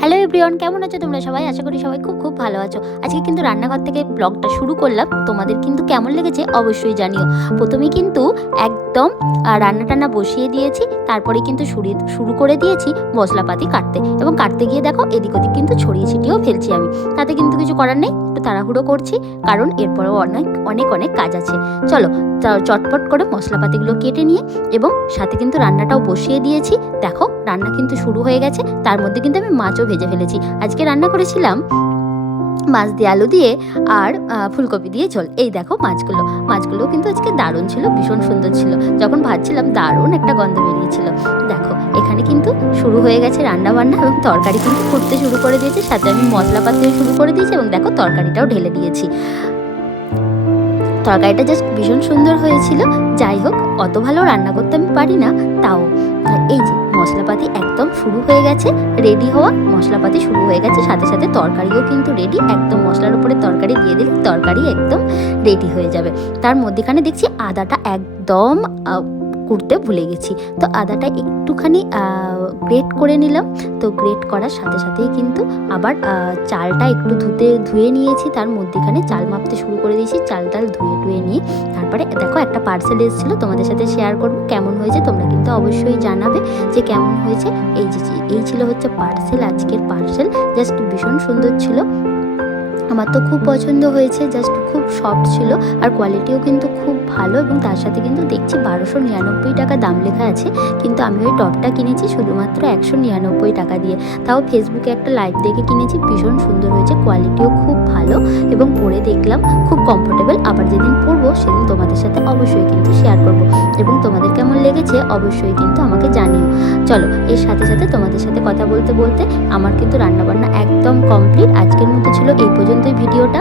Hello everyone, কেমন আছো তোমরা সবাই? আশা করি সবাই খুব খুব ভালো আছো। আজকে কিন্তু রান্নাঘর থেকে ব্লগটা শুরু করলাম। তোমাদের কিন্তু কেমন লেগেছে অবশ্যই জানিও। প্রথমেই কিন্তু একদম রান্না টান্না বসিয়ে দিয়েছি, তারপরে কিন্তু শুরু করে দিয়েছি মশলাপাতি কাটতে। এবং কাটতে গিয়ে দেখো এদিক ওদিক কিন্তু ছড়িয়ে ছিটিয়েও ফেলছি আমি। তাতে কিন্তু কিছু করার নেই, একটু তাড়াহুড়ো করছি, কারণ এরপরেও অনেক অনেক অনেক কাজ আছে। চলো চটপট করে মশলাপাতিগুলো কেটে নিয়ে এবং সাথে কিন্তু রান্নাটাও বসিয়ে দিয়েছি। দেখো রান্না কিন্তু শুরু হয়ে গেছে, তার মধ্যে কিন্তু আমি মাছও ভেজে ফেলেছি। আজকে রান্না করেছিলাম মাছ দিয়ে আলু দিয়ে আর ফুলকপি দিয়ে ঝোল। এই দেখো মাছগুলো কিন্তু আজকে দারুণ ছিল, ভীষণ সুন্দর ছিল। যখন ভাজছিলাম দারুণ একটা গন্ধ বেরিয়েছিল। দেখো এখানে কিন্তু শুরু হয়ে গেছে রান্না বান্না এবং তরকারি কিন্তু ফুটতে শুরু করে দিয়েছে। সাথে আমি মশলাপাতিও শুরু করে দিয়েছি এবং দেখো তরকারিটাও ঢেলে দিয়েছি। তরকারিটা জাস্ট ভীষণ সুন্দর হয়েছিল। যাই হোক, অত ভালো রান্না করতে আমি পারি না, তাও এই যে মশলাপাতি একদম শুরু হয়ে গেছে রেডি হওয়া। মশলাপাতি শুরু হয়ে গেছে, সাথে সাথে তরকারিও কিন্তু রেডি। একদম মশলার উপরে তরকারি দিয়ে দিলে তরকারি একদম রেডি হয়ে যাবে। তার মধ্যেখানে দেখছি আদাটা একদম কুড়তে ভুলে গেছি, তো আদাটা একটুখানি গ্রেট করে নিলাম। তো গ্রেট করার সাথে সাথেই কিন্তু আবার চালটা একটু ধুয়ে নিয়েছি। তার মধ্যেখানে চাল মাপতে শুরু করে দিয়েছি। চাল ধুয়ে নিয়ে তারপরে দেখো একটা পার্সেল এসেছিলো, তোমাদের সাথে শেয়ার করবো কেমন হয়েছে। তোমরা কিন্তু অবশ্যই জানাবে যে কেমন হয়েছে। এই ছিল হচ্ছে পার্সেল, আজকের পার্সেল। জাস্ট ভীষণ সুন্দর ছিল, আমার তো খুব পছন্দ হয়েছে। জাস্ট খুব সফট ছিল আর কোয়ালিটিও কিন্তু খুব ভালো। এবং তার সাথে কিন্তু দেখছি 1299 টাকা দাম লেখা আছে, কিন্তু আমি ওই টপটা কিনেছি শুধুমাত্র 199 টাকা দিয়ে। তাও ফেসবুকে একটা লাইভ দেখে কিনেছি, ভীষণ সুন্দর হয়েছে, কোয়ালিটিও খুব ভালো এবং পরে দেখলাম খুব কমফোর্টেবল। আবার যেদিন পরবো সেদিন তোমাদের সাথে অবশ্যই কিন্তু শেয়ার করব এবং তোমাদের কেমন লেগেছে অবশ্যই কিন্তু আমাকে জানিও। চলো এর সাথে সাথে তোমাদের সাথে কথা বলতে বলতে আমার কিন্তু রান্নাবান্না একদম কমপ্লিট। আজকের মতো ছিল এই পর্যন্তই ভিডিওটা।